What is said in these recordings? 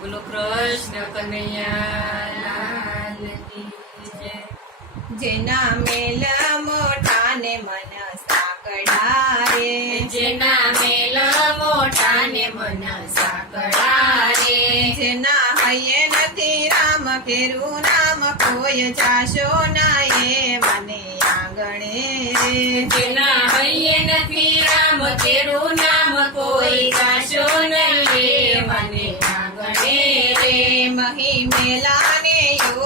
બોલો કૃષ્ણ કનૈયા લાલ કી જય. જેના મેલ મોટા ને મન સાંકળા રે, જેના મેલ મોટા ને મન સાંકળા રે, જેના હૈયે નથી રામ કેરું નામ કોઈ જાશો ના એ મને આંગણે રે. જેના હૈયે નથી રામ તેરું નામ કોઈ જાશો નહીં મને આંગણે રે. મહી મેલા ને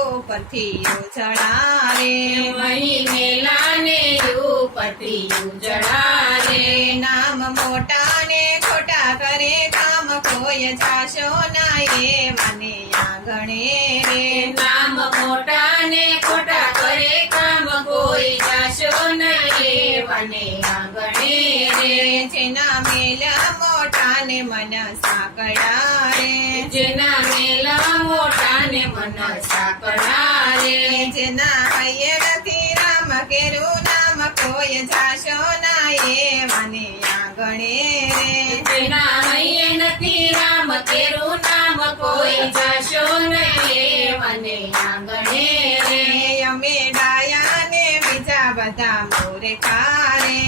ઉપરથી ઉછળા રે, મહી મેલા ને ઉપરથી ઉજળા રે. નામ મોટા ને ખોટા કરે કામ કોઈ જાશો ના એ મને આંગણે રે. નામ મોટા ને ખોટા કરે કામ કોઈ જાશો નહીં મને આંગણે રે. જેના મેલ મોટા ને મન સાંકળા રે, જેના મેલા મોટા ને મન સાંકળા રે, જેના હૈયે નથી રામ કેરું નામ કોઈ જાશો ના એ મને આંગણે રે. જેના હૈયે નથી રામ તેરું નામ કોઈ જાશો નહીં મને આંગણે રે. અમે ડાયા ને બીજા બધા મૂર્ખા રે,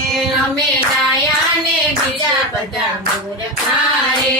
અમે ડાયા ને બીજા બધા મૂર્ખા રે.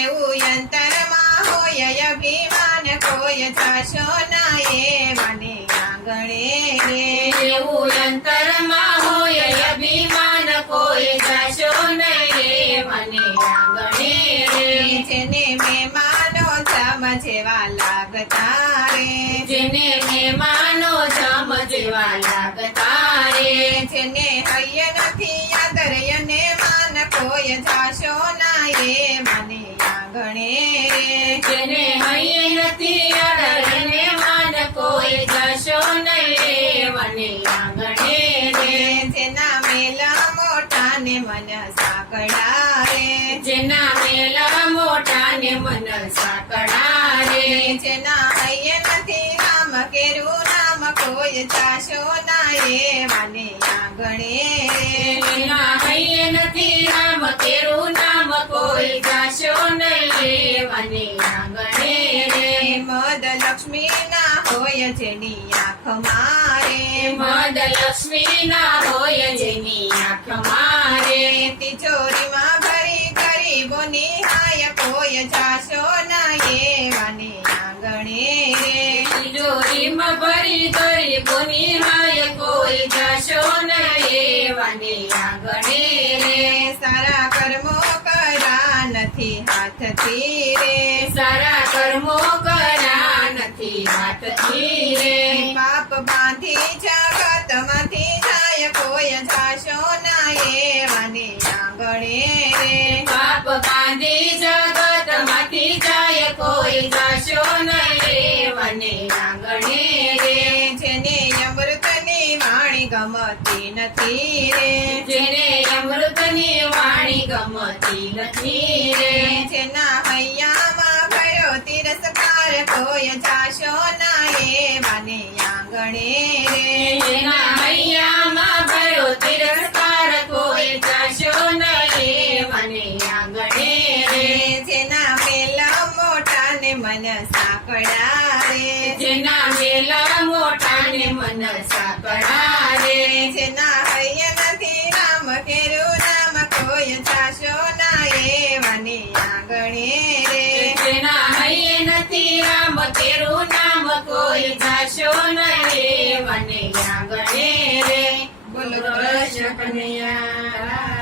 એવું અંતરમાં હોય અભિમાન કોઈ જાશો ના એ મને આંગણે રે. એવું અંતરમાં હોય અભિમાન કોઈ જાશો નહીં મને આંગણે રે. જેને મહેમાનો જમ જેવા લાગતા રે, જેને મહેમાનો જમ જેવા લાગતા રે, જેને હૈયે નથી આદર અને માન કોઈ જાશો ના એ મને આંગણે રે. જેને હૈયે નથી આદર અને માન કોઈ જાશો નહીં મને આંગણે રે. જેના મેલા મોટા ને મન સાંકળા રે, જેના મેલા મોટા ને મન સાંકળા રે, જેના હૈયે નથી રામ કેરું નામ કોઈ જાશો ના એ મને આંગણે રે. જેના હૈયે નથી રામ તેરું નામ કોઈ જાશો નહીં મને આંગણે રે. મદ લક્ષ્મી ના હોય જેની આંખ મારે, મદ લક્ષ્મી ના હોય જેની આંખ મારે, તિજોરીમાં ભરી ગરીબોની હાય કોઈ જાશો ના એ મને આંગણે રે. તિજોરીમાં ભરી ગરીબોની હાય કોઈ જાશો નહીં મને આંગણે રે. સારા કર્મો કરા નથી હાથથી રે, સારા કર્મો કર્યા નથી હાથથી રે. પાપ બાંધી જગતમાંથી જાય કોઈ જાશો ના એ મને આંગણે રે. પાપ બાંધી જગત માંથી જાય કોઈ જાશો નહીં મને આંગણે રે. જેને અમૃતની વાણી ગમતી નથી રે, જેને અમૃતની વાણી ગમતી નથી રે. જેના હૈયામાં ભર્યો તિરસ્કાર કોઈ જાશો ના એ મને આંગણે રે. જેના હૈયામાં ભર્યો તિરસ્કાર કોઈ જાશો નહીં મને આંગણે રે. જેના મેલા મોટા ને મન સાંકળા રે, જેના મેલા મોટા ને મન સાંકળા રે, જેના હૈયે નથી રામ કેરું નામ કોઈ જાશો ના એ મને આંગણે રે. જેના હૈયે નથી રામ તેરું નામ કોઈ જાશો નહીં મને આંગણે રે. બોલો કૃષ્ણ કનૈયા